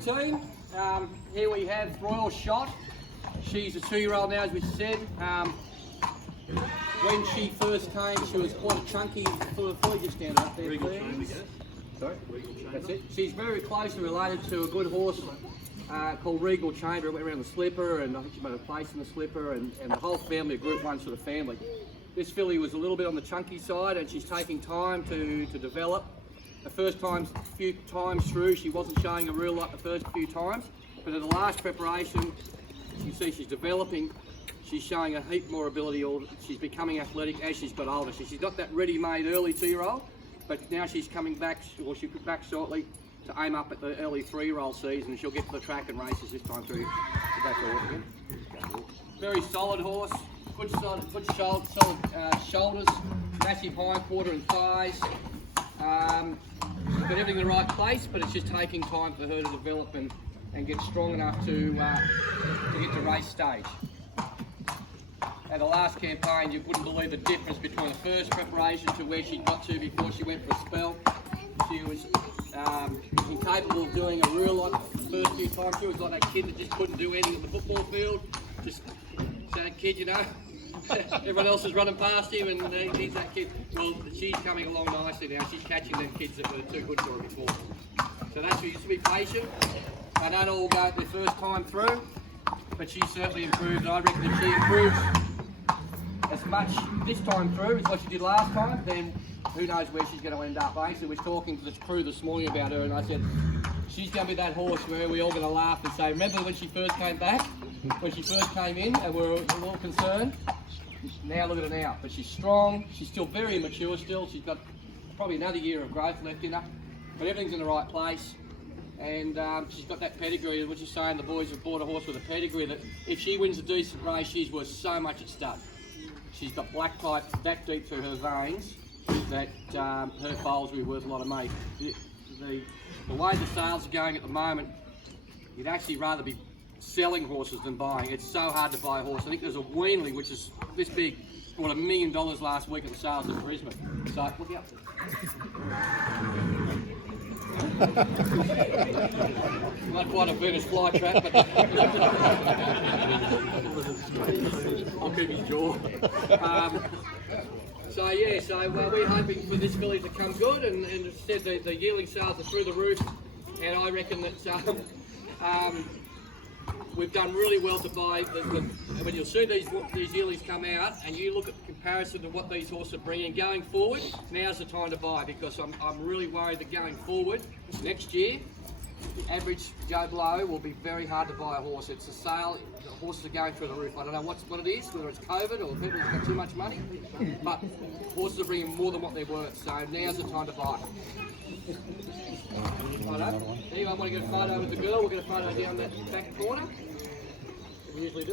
17. Here we have Royal Shot. She's a 2-year-old now, as we said. When she first came, she was quite a chunky, before you just stand up there, Regal please. Chamber, yes. Sorry? Regal Chamber. That's it. She's very closely related to a good horse called Regal Chamber. It went around the slipper, and I think she made a place in the slipper, and the whole family, a Group 1 sort of family. This filly was a little bit on the chunky side, and she's taking time to develop. The few times through, she wasn't showing a real lot the first few times, but in the last preparation, you can see she's developing. She's showing a heap more ability, or she's becoming athletic as she's got older. So she's got that ready-made early 2-year-old, but now she's coming back, or she'll be back shortly to aim up at the early 3-year-old season, and she'll get to the track and races this time through. Go forward again. Very solid horse, good shoulders, massive hindquarter and thighs. She's got everything in the right place, but it's just taking time for her to develop and get strong enough to get to race stage. At the last campaign, you wouldn't believe the difference between the first preparation to where she got to before she went for a spell. She was incapable of doing a real lot the first few times. She was like that kid that just couldn't do anything on the football field. Just that kid, you know. Everyone else is running past him, and he's that kid. Well, she's coming along nicely now. She's catching them kids that were too good for her before. So that's where you just be patient. They don't all go their first time through, but she certainly improved. I reckon if she improves as much this time through as what she did last time, then who knows where she's going to end up. I actually was talking to the crew this morning about her, and I said, she's going to be that horse where we're all going to laugh and say, remember when she first came back? When she first came in and we were all concerned? Now look at her now. But she's strong, she's still very immature still. She's got probably another year of growth left in her, but everything's in the right place. And she's got that pedigree, which is saying the boys have bought a horse with a pedigree that if she wins a decent race, she's worth so much at stud. She's got black type back deep through her veins that her foals will be worth a lot of money. The way the sales are going at the moment, you'd actually rather be selling horses than buying. It's so hard to buy a horse. I think there's a Weanley, which is this big, bought $1 million last week at the sales in Brisbane. So look out. Not quite a Venus fly trap, but I'll keep his jaw. So we're hoping for this filly to come good, and instead the yearling sales are through the roof, and I reckon that we've done really well to buy. When you'll see these yearlings come out, and you look at the comparison to what these horses are bringing going forward, now's the time to buy, because I'm really worried that going forward next year, the average Joe Blow will be very hard to buy a horse. It's a sale, the horses are going through the roof. I don't know what it is, whether it's COVID or people have got too much money, but horses are bringing more than what they're worth, so now's the time to buy. Anyone want to get a photo with the girl? We'll get a photo down that back corner. We usually do.